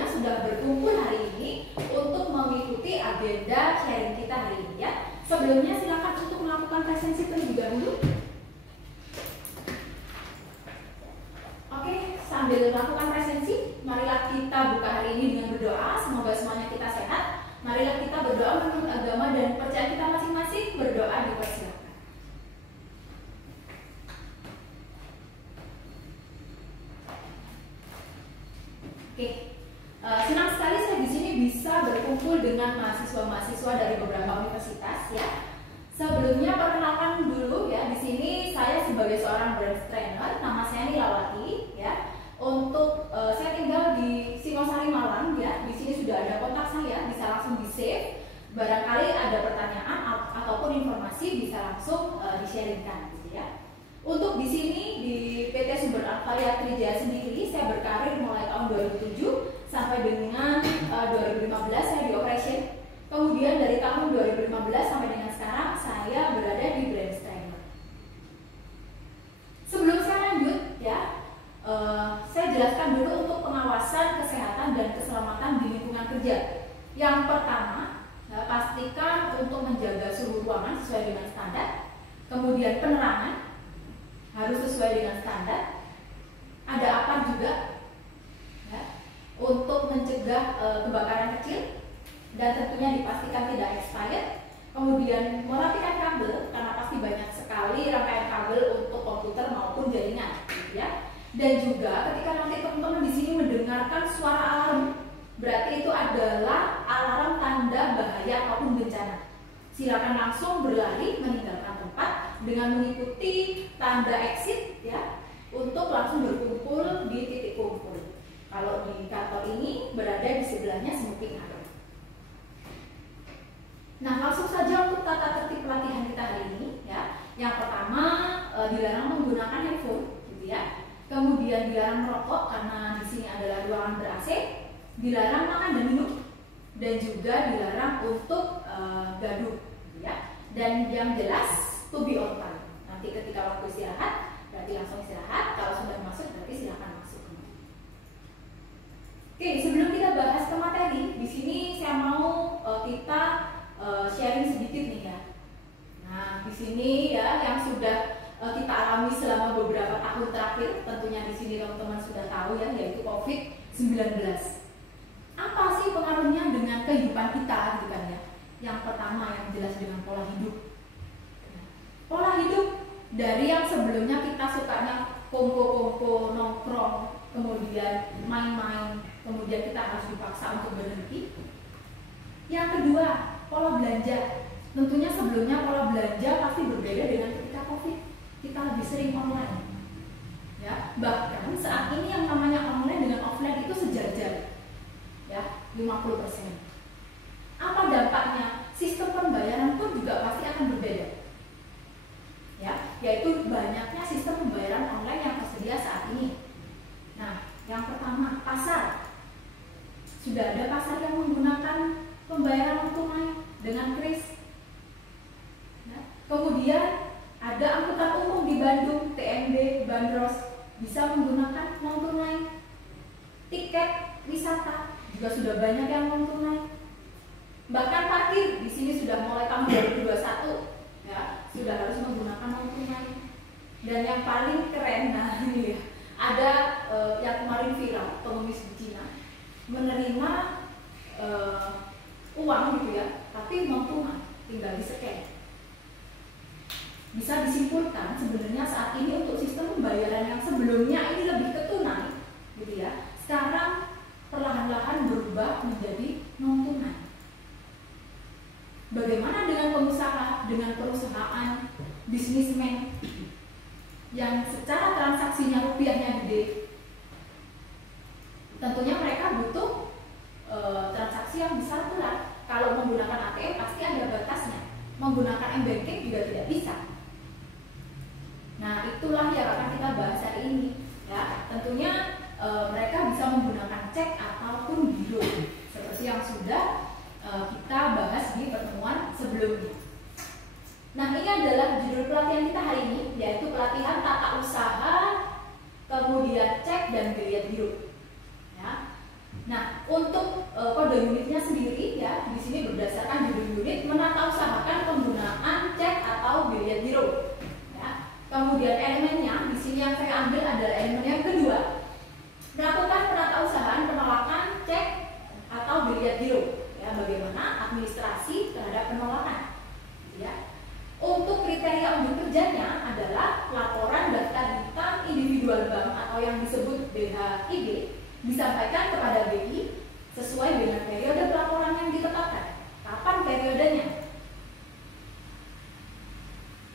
seluruhnya sudah berkumpul hari ini untuk mengikuti agenda sharing kita hari ini ya. Sebelumnya silakan untuk melakukan presensi terlebih dahulu. Oke, sambil melakukan presensi, marilah kita buka hari ini dengan berdoa. Semoga semuanya kita sehat. Marilah kita berdoa menurut agama dan percaya kita masing-masing. Berdoa dipersilakan. Oke, senang sekali saya di sini bisa berkumpul dengan mahasiswa-mahasiswa dari beberapa universitas ya. Sebelumnya perkenalkan dulu ya, di sini saya sebagai seorang brand trainer, nama saya Nilawati ya. Untuk saya tinggal di Singosari Malang ya. Di sini sudah ada kontak saya, bisa langsung di save. Barangkali ada pertanyaan ataupun informasi bisa langsung di-sharingkan gitu ya. Untuk di sini di PT Sumber Karya Trijaya sendiri saya berkarir mulai tahun 2007 sampai dengan 2015 saya di operation. Kemudian dari tahun 2015 sampai dengan sekarang saya berada di brand trainer. Sebelum saya lanjut ya, saya jelaskan dulu untuk pengawasan kesehatan dan keselamatan di lingkungan kerja. Yang pertama, pastikan untuk menjaga suhu ruangan sesuai dengan standar. Kemudian penerangan harus sesuai dengan standar. Ada apa juga ya, untuk mencegah kebakaran kecil dan tentunya dipastikan tidak expired. Kemudian merapikan kabel karena pasti banyak sekali rangkaian kabel untuk komputer maupun jaringan gitu ya. Dan juga ketika nanti teman-teman di sini mendengarkan suara alarm, berarti itu adalah alarm tanda bahaya ataupun bencana. Silakan langsung berlari meninggalkan tempat dengan mengikuti tanda exit ya, untuk langsung berkumpul di titik kumpul. Kalau di kantor ini berada di sebelahnya smoking area. Nah, langsung saja untuk tata tertib pelatihan kita hari ini ya. Yang pertama, dilarang menggunakan handphone gitu ya. Kemudian dilarang merokok karena di sini adalah ruangan ber-AC. Dilarang makan dan minum, dan juga dilarang untuk gaduh gitu ya. Dan yang jelas to be on time. Nanti ketika waktu istirahat, berarti langsung istirahat. Kalau sudah masuk, berarti silakan masuk. Oke, sebelum kita bahas ke materi, di sini saya mau kita sharing sedikit nih ya. Nah, di sini ya yang sudah kita alami selama beberapa tahun terakhir, tentunya di sini teman-teman sudah tahu ya, yaitu COVID-19. Apa sih pengaruhnya dengan kehidupan kita gitu kan ya? Yang pertama yang jelas dengan pola hidup. Pola hidup dari yang sebelumnya kita sukanya kongko-kongko, nongkrong, kemudian main-main, kemudian kita harus dipaksa untuk berhenti. Yang kedua, pola belanja. Tentunya sebelumnya pola belanja pasti berbeda dengan ketika COVID. Kita lebih sering online. Ya, bahkan saat ini yang namanya online dengan offline itu sejajar. Ya, 50%. Apa dampaknya? Sistem pembayaran pun juga pasti akan berbeda. Ya, yaitu banyaknya sistem pembayaran online yang tersedia saat ini. Nah, yang pertama, pasar. Sudah ada pasar yang menggunakan pembayaran non tunai dengan kris. Ya. Kemudian ada angkutan umum di Bandung, TMB, Bandros, bisa menggunakan non tunai. Tiket wisata juga sudah banyak yang non tunai. Bahkan parkir di sini sudah mulai tahun 2021 ya, sudah harus menggunakan non tunai. Dan yang paling keren, nah ini ya, ada yang kemarin viral, pengemis di Cina menerima uang gitu ya, tapi non tunai, tinggal di scan. Bisa disimpulkan sebenarnya saat ini untuk sistem pembayaran yang sebelumnya ini lebih ke tunai gitu ya, sekarang perlahan-lahan berubah menjadi non tunai. Bagaimana dengan pengusaha, dengan perusahaan, bisnismen yang secara transaksinya rupiahnya gede? Tentunya mereka butuh transaksi yang besar pula. Kalau menggunakan ATM pasti ada batasnya. Menggunakan M-Banking juga tidak bisa. Nah, itulah yang akan kita bahas hari ini. Ya, tentunya mereka bisa menggunakan cek ataupun giro seperti yang sudah kita bahas di pertemuan sebelumnya. Nah, ini adalah judul pelatihan kita hari ini, yaitu pelatihan tata usaha, kemudian cek dan geliat giro. Ya. Nah, untuk kode unitnya sendiri ya, di sini berdasarkan judul unit menata usahakan penggunaan cek atau biliet giro. Ya. Kemudian elemennya di sini yang saya ambil adalah elemen yang kedua, melakukan penata usahaan penolakan cek atau biliet giro. Ya, bagaimana administrasi terhadap penolakan. Ya. Untuk kriteria unjuk kerjanya adalah laporan daftar hitam individual bank atau yang disebut DHIB disampaikan kepada BI sesuai dengan periode pelaporan yang ditetapkan. Kapan periodenya?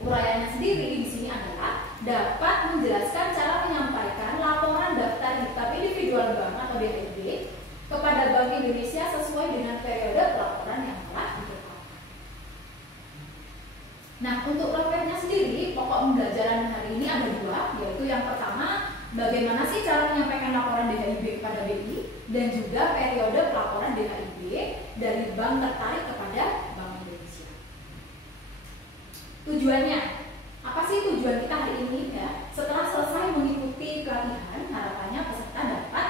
Uraiannya sendiri di sini adalah dapat menjelaskan cara menyampaikan laporan daftar hitam individual bank atau DHIB kepada Bank Indonesia sesuai dengan periode pelaporan yang telah ditetapkan. Nah, untuk roadmap-nya sendiri, pokok pembelajaran hari ini ada dua, yaitu yang pertama, bagaimana sih cara menyampaikan laporan DHIB kepada BI, dan juga periode pelaporan DHIB dari bank tertarik kepada Bank Indonesia. Tujuannya, apa sih tujuan kita hari ini ya? Setelah selesai mengikuti pelatihan, harapannya peserta dapat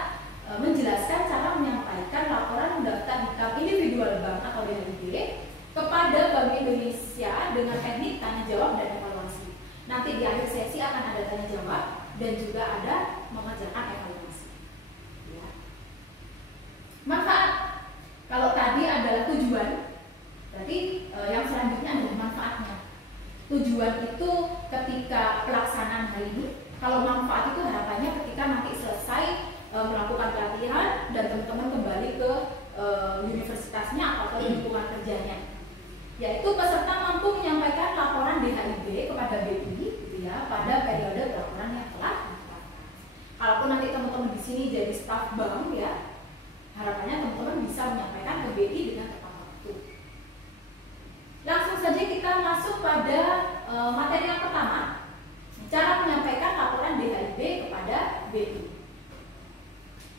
menjelaskan cara menyampaikan laporan daftar hitam individual bank atau DHIB kepada Bank Indonesia dengan teknik tanya jawab dan evaluasi. Nanti di akhir sesi akan ada tanya jawab dan juga ada mengajarkan evaluasi. Ya. Manfaat, kalau tadi adalah tujuan, berarti yang selanjutnya adalah manfaatnya. Tujuan itu ketika pelaksanaan hari ini. Kalau manfaat itu harapannya ketika nanti selesai melakukan pelatihan dan teman-teman kembali ke universitasnya atau ke lingkungan kerjanya, yaitu peserta mampu menyampaikan laporan DHIB kepada BI gitu ya, pada periode pelaporan yang telah ditetapkan. Kalaupun nanti teman-teman di sini jadi staf bank ya, harapannya teman-teman bisa menyampaikan ke BI dengan tepat waktu. Langsung saja kita masuk pada materi yang pertama, cara menyampaikan laporan DHIB kepada BI.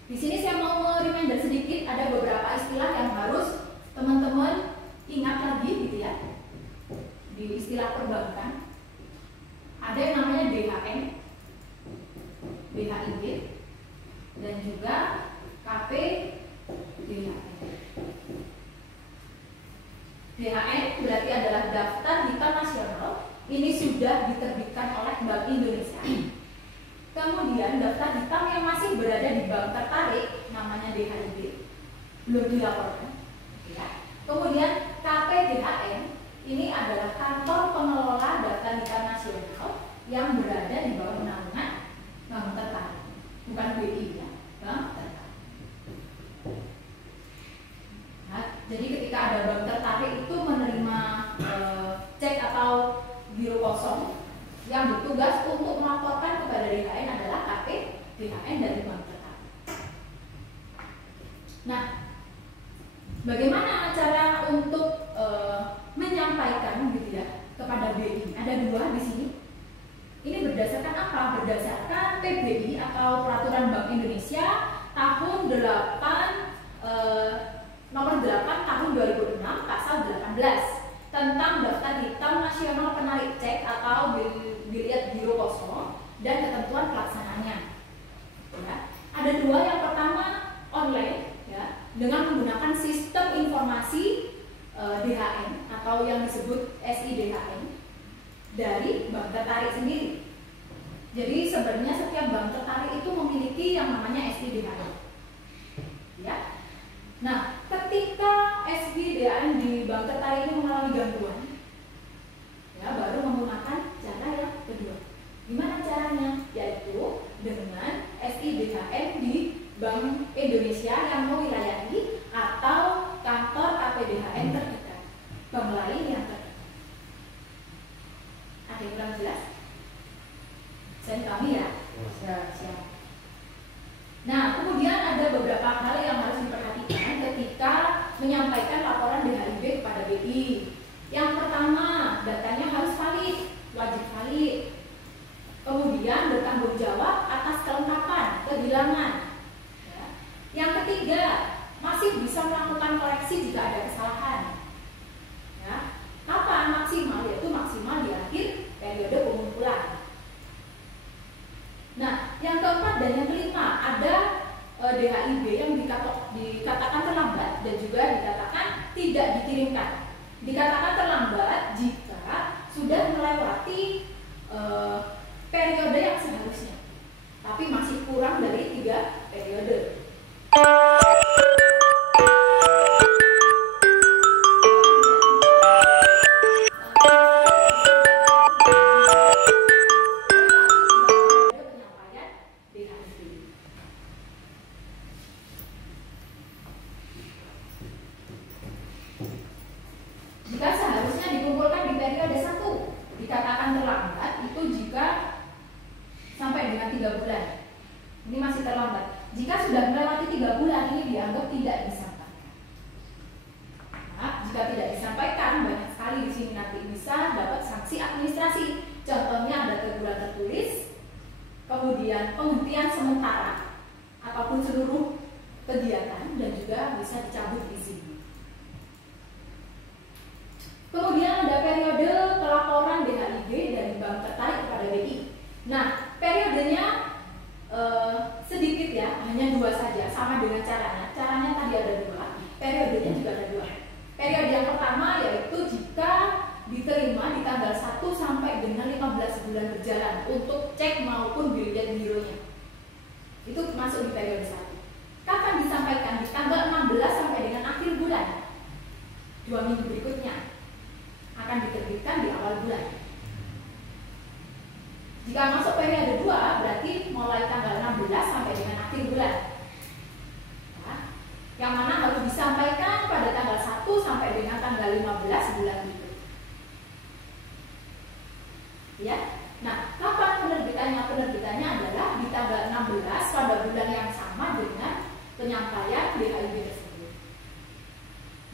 Di sini saya mau reminder sedikit, ada beberapa istilah yang harus teman-teman ingat lagi gitu ya. Di istilah perbankan ada yang namanya DHN, DHIB, dan juga KPDHN. DHN berarti adalah daftar hitam nasional. Ini sudah diterbitkan oleh Bank Indonesia. Kemudian daftar hitam yang masih berada di bank tertarik namanya DHIB, belum dilaporkan. Ya. Kemudian KPDHN ini adalah kantor pengelola daftar hitam nasional yang berada di bawah naungan bank tertarik, bukan BI ya, bank tertarik. Nah, jadi ketika ada bank tertarik itu menerima cek atau giro kosong, yang bertugas untuk melaporkan kepada DHN adalah KPDHN dari bank tertarik. Nah, bagaimana cara untuk menyampaikan gitu ya kepada BI? Ada dua di sini. Ini berdasarkan apa? Berdasarkan PBI atau Peraturan Bank Indonesia tahun 8 nomor 8 tahun 2006 pasal 18 tentang daftar hitam nasional penarik cek atau biliet giro kosong dan ketentuan pelaksanaannya. Ya. Ada dua, yang pertama online ya, dengan menggunakan sistem informasi DHN atau yang disebut SIDHN dari bank tertarik sendiri. Jadi sebenarnya setiap bank tertarik itu memiliki yang namanya SIDHN. Ya. Nah, ketika SIDHN di bank tertarik ini mengalami gangguan, ya baru menggunakan cara yang kedua. Gimana caranya? Yaitu dengan SIDHN di Bank Indonesia yang mewilayahi atau kantor KPDHN terdekat, bank lain yang terdekat. Ada yang kurang jelas? Saya kami ya. Siap. Nah, kemudian ada beberapa hal yang harus diperhatikan ketika menyampaikan laporan DHIB kepada BI. Yang pertama, datanya harus valid, wajib valid. Kemudian bertanggung jawab atas kelengkapan, kehilangan. Ya. Yang ketiga, masih bisa melakukan koreksi jika ada kesalahan. Ya. Kapan maksimal? Yaitu maksimal di akhir periode pengumpulan. Nah, yang keempat dan yang kelima ada DHIB yang kemudian penghentian sementara ataupun seluruh kegiatan, dan juga bisa dicabut izin. Kemudian ada periode pelaporan DHIB dari bank tertarik kepada BI. Nah, periodenya sedikit ya, hanya 2 saja, sama dengan caranya. Caranya tadi ada 2, periodenya juga ada 2. Periode yang pertama yaitu jika diterima di tanggal 1 sampai dengan 15 bulan berjalan untuk cek maupun bilet gironya. Itu masuk di periode 1. Kapan disampaikan? Di tanggal 16 sampai dengan akhir bulan. 2 minggu berikutnya akan diterbitkan di awal bulan. Jika masuk periode 2, berarti mulai tanggal 16 sampai dengan akhir bulan. Nah, yang mana harus disampaikan pada tanggal 1 sampai dengan tanggal 15 bulan itu. Ya. Nah, kapan penerbitannya? Penerbitannya adalah di tanggal 16 pada bulan yang sama dengan penyampaian DHIB tersebut.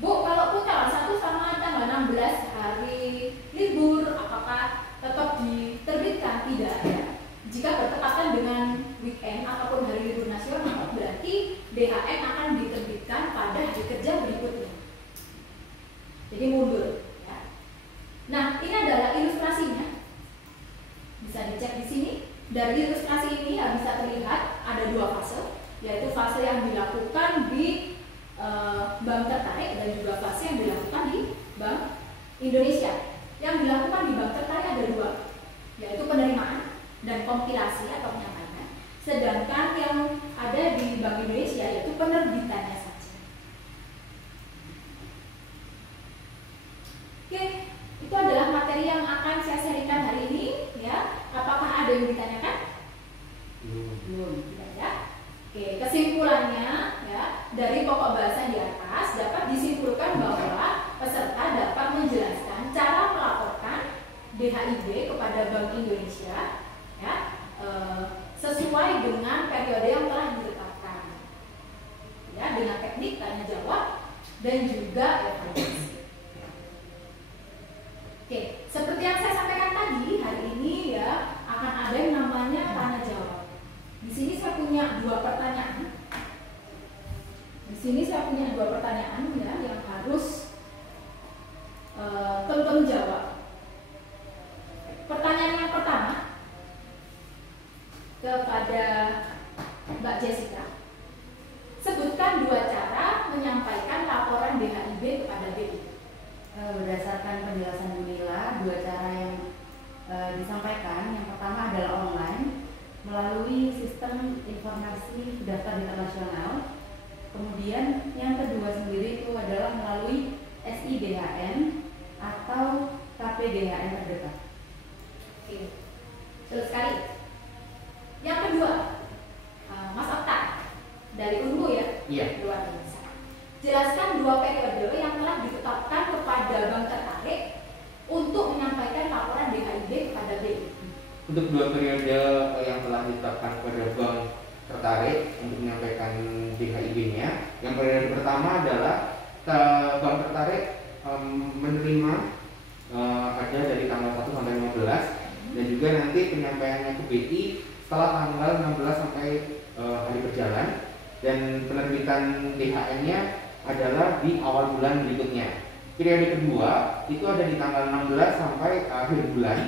Bu, kalau pun tanggal 1 sama tanggal 16 hari libur, apakah tetap diterbitkan? Tidak ya. Jika bertepatan dengan weekend ataupun hari libur nasional, berarti DHN akan diterbitkan pada hari kerja berikutnya. Jadi mundur ya. Nah, ini adalah ilustrasinya. Bisa dicek di sini. Dari ilustrasi ini ya bisa terlihat ada 2 fase, yaitu fase yang dilakukan di bank tertarik dan juga fase yang dilakukan di Bank Indonesia. Yang dilakukan di bank tertarik ada 2, yaitu penerimaan dan kompilasi atau penyampaian. Sedangkan yang ada di Bank Indonesia yaitu penerbitannya saja. Oke, itu adalah materi yang akan saya sharingkan hari ini. Ya, apakah ada yang ditanyakan? Belum, tidak ya. Oke, kesimpulannya ya, dari pokok bahasan di atas dapat disimpulkan bahwa peserta dapat menjelaskan cara melaporkan DHIB kepada Bank Indonesia ya, sesuai dengan periode yang telah ditetapkan. Ya, dengan teknik tanya jawab dan juga evaluasi. Oke, seperti yang saya sampaikan tadi, hari ini ya akan ada yang namanya tanya jawab. Di sini saya punya 2 pertanyaan. Ya, yang harus teman-teman jawab. Pertanyaan yang pertama kepada Mbak Jessica. Sebutkan 2 cara menyampaikan laporan DHIB kepada BI. Berdasarkan penjelasan Bu Nila, 2 cara yang disampaikan. Yang pertama adalah online melalui sistem informasi daftar internasional. Kemudian yang kedua sendiri itu adalah melalui SIDHN atau KPDHN terdekat. Oke, terus sekali. Yang kedua, Mas Okta dari Ungu ya. Iya. Luar biasa. Jelaskan 2 periode yang telah ditetapkan kepada bank tertarik untuk menyampaikan laporan DHIB kepada BI. Untuk 2 periode yang telah ditetapkan kepada bank tertarik untuk menyampaikan DHIB-nya, yang periode pertama adalah bank tertarik menerima ada dari tanggal 1 sampai 15 dan juga nanti penyampaiannya ke BI setelah tanggal 16 sampai hari berjalan, dan penerbitan DHN-nya adalah di awal bulan berikutnya. Periode kedua itu ada di tanggal 16 sampai akhir bulan.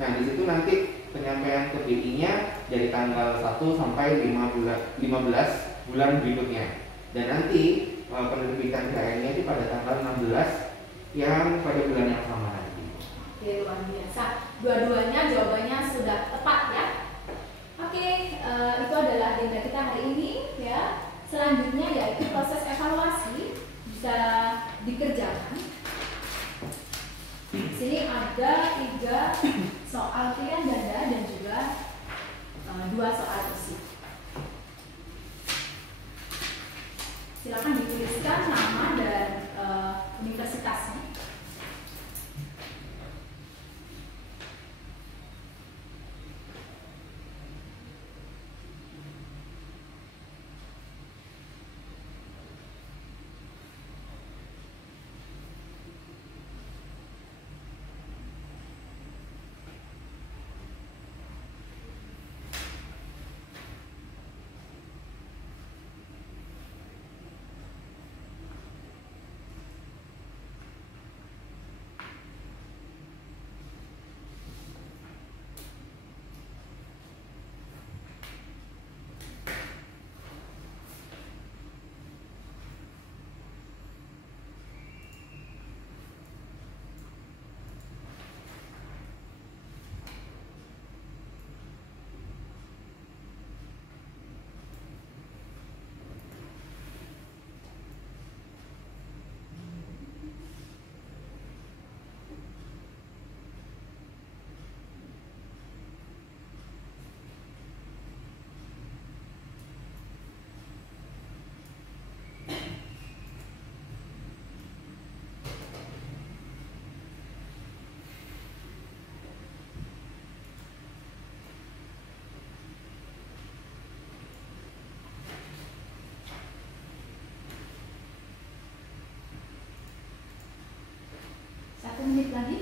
Nah, di situ nanti penyampaian ke BI-nya dari tanggal 1 sampai 15 bulan berikutnya. Dan nanti penerbitan DHN-nya itu pada tanggal 16 yang pada bulan yang sama lagi. Oke, luar biasa. Dua-duanya jawabannya sudah tepat ya. Oke, itu adalah agenda kita hari ini ya. Selanjutnya yaitu proses evaluasi bisa dikerjakan. Di sini ada 3 soal pilihan ganda dan juga 2 soal isi. Silakan dituliskan nama dan universitasnya. menit lagi.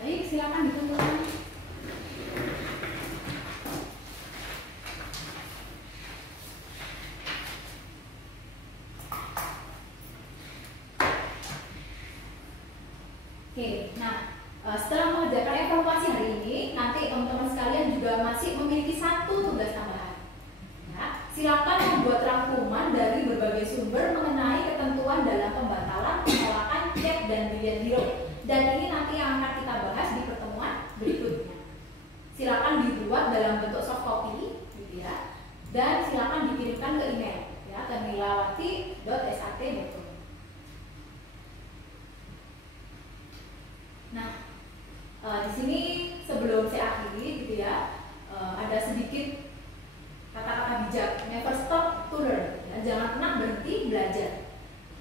Baik, silakan ditentukan. Oke, nah setelah mengerjakan evaluasi hari ini, nanti teman-teman sekalian juga masih memiliki satu tugas tambahan. Ya, silakan membuat rangkuman dari berbagai sumber mengenai ketentuan dalam pembatalan, penolakan, cek, dan biliar hero. Dan ini nanti yang akan kita bahas di pertemuan berikutnya. Silakan dibuat dalam bentuk soft copy, gitu ya. Dan silakan dikirimkan ke email, ya, ke nilawati.sat.com. Nah, di sini sebelum saya akhiri, gitu ya, ada sedikit kata-kata bijak. Never stop to learn. Ya, jangan pernah berhenti belajar.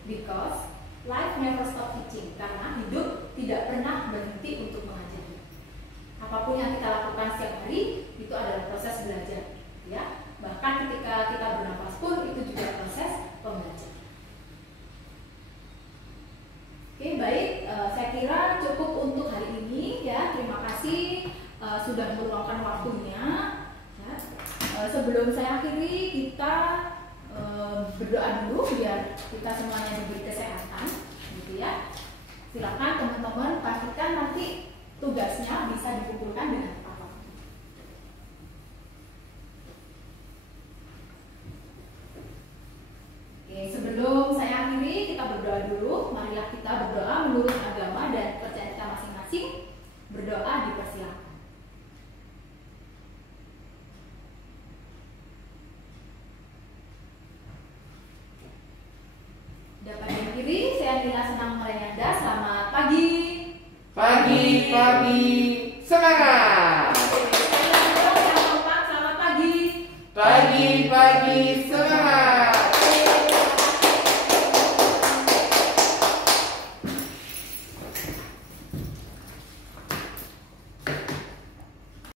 Because life never stop teaching. Karena hidup tidak pernah berhenti untuk mengajari. Apapun yang kita lakukan setiap hari itu adalah proses belajar. Ya, bahkan ketika kita bernafas pun itu juga proses pembelajaran. Oke, baik, saya kira cukup untuk hari ini ya. Terima kasih sudah meluangkan waktunya. Ya. Sebelum saya akhiri, kita berdoa dulu biar kita semuanya diberi kesehatan, gitu ya. Silakan teman-teman pastikan nanti tugasnya bisa dikumpulkan dengan tepat waktu. Oke, sebelum saya akhiri, kita berdoa dulu. Marilah kita berdoa menurut agama dan kepercayaan kita masing-masing. Berdoa dipersilakan. Dapat diakhiri, saya Nila Senang Melayanda. Selamat pagi. Pagi.